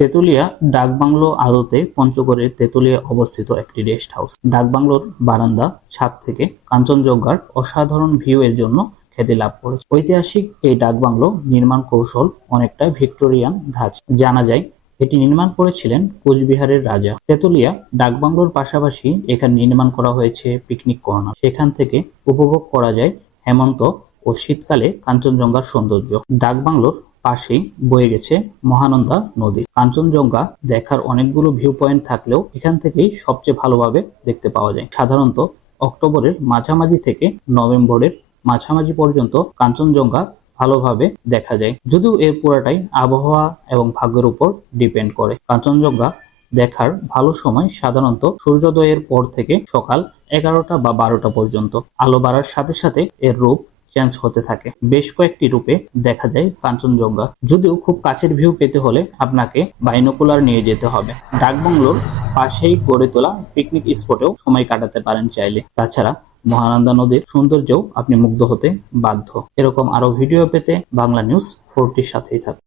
তেতুলিয়া ডাকবাংলো আদতে পঞ্চগড়ের তেতুলিয়া অবস্থিত একটি রেস্ট হাউস। ডাকবাংলোর বারান্দা ছাদ থেকে কাঞ্চনজঙ্ঘার অসাধারণ ভিউ এর জন্য খ্যাতি লাভ করেছে। ঐতিহাসিক এই ডাকবাংলো নির্মাণ কৌশল অনেকটা ভিক্টোরিয়ান ধাঁচ। জানা যায়, এটি নির্মাণ করেছিলেন কোচবিহারের রাজা। তেতুলিয়া ডাকবাংলোর পাশাপাশি এখানে নির্মাণ করা হয়েছে পিকনিক কর্নার সেখান থেকে উপভোগ করা যায় হেমন্ত ও শীতকালে কাঞ্চনজঙ্ঘার সৌন্দর্য। ডাকবাংলোর পাশেই বয়ে গেছে মহানন্দা নদী। কাঞ্চনজঙ্ঘা দেখার অনেকগুলো ভিউ পয়েন্ট থাকলেও এখান থেকেই সবচেয়ে ভালোভাবে দেখতে পাওয়া যায়। সাধারণত অক্টোবরের মাঝামাঝি থেকে নভেম্বরের মাঝামাঝি পর্যন্ত কাঞ্চনজঙ্ঘা ভালোভাবে দেখা যায়। যদিও এর পুরাটাই আবহাওয়া এবং ভাগ্যের উপর ডিপেন্ড করে। কাঞ্চনজঙ্ঘা দেখার ভালো সময় সাধারণত সূর্যোদয়ের পর থেকে সকাল এগারোটা বা বারোটা পর্যন্ত। আলো বাড়ার সাথে সাথে এর রূপ চেঞ্জ হতে থাকে। বেশ কয়েকটি রূপে দেখা যায় কাঞ্চনজঙ্ঘা। যদিও খুব কাছের ভিউ পেতে হলে আপনাকে বাইনোকুলার নিয়ে যেতে হবে। ডাকবাংলোর পাশেই গড়ে তোলা পিকনিক স্পটেও সময় কাটাতে পারেন চাইলে। তাছাড়া মহানন্দা নদীর সৌন্দর্যও আপনি মুগ্ধ হতে বাধ্য। এরকম আরও ভিডিও পেতে বাংলা নিউজ ফোরটির সাথেই থাকুন।